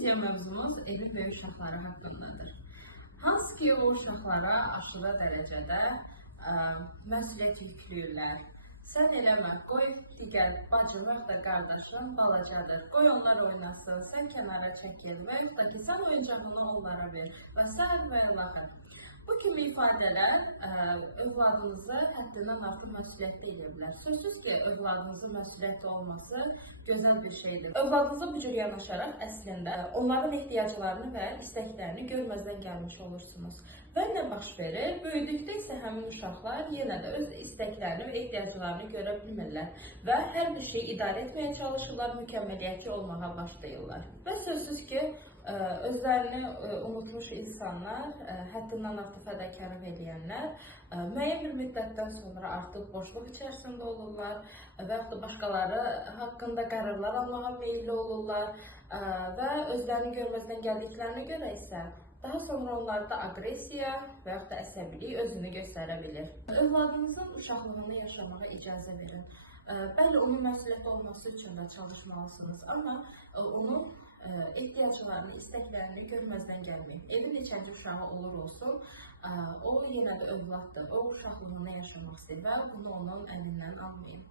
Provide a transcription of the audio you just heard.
video mövzumuz evli böyük uşaqları haqqındadır. Hansı ki o uşaqlara aşırı dərəcədə məsuliyyət yükləyirlər. Sən eləmə, qoy digər bacın və ya qardaşın balacadır, qoy onlar oynasın, sən kənara çəkil və ya ki sən oyuncağını onlara ver və s. və ilaxır. Bu kimi ifadələr övladınızı həddindən artıq məsuliyyətli edə bilər. Sözsüz ki, övladınızın məsuliyyətli olması gözəl bir şeydir. Övladınıza bu cür yanaşaraq əslində onların ehtiyaclarını və istəklərini görməzdən gəlmiş olursunuz. Və nə baş verir? Böyüdükdə isə həmin uşaqlar yenə də öz istəklərini və ehtiyaclarını görə bilmirlər və hər bir şeyi idarə etməyə çalışırlar, mükəmməliyyətçi olmağa başlayırlar. Və sözsüz ki, özlərini unutmuş insanlar, həddindən artıq fədakarlıq edənlər müəyyən bir müddətdən sonra artıq boşluq içərisində olurlar və yaxud da başqaları haqqında qərarlar almağa meyilli olurlar və özlərini görməzdən gəldiklərinə görə isə daha sonra onlarda aqressiya və yaxud da əsəbilik özünü göstərə bilir. Övladınızın uşaqlığını yaşamağa icazə verin. Bəli, onun məsuliyyət olması üçün də çalışmalısınız, amma onun ehtiyaclarını, istəklərini görməzdən gəlməyin. Evin neçənci uşağı olur olsun, o yenə də övladdır, o uşaqlığını yaşamaq istəyir və bunu onun əlindən almayın.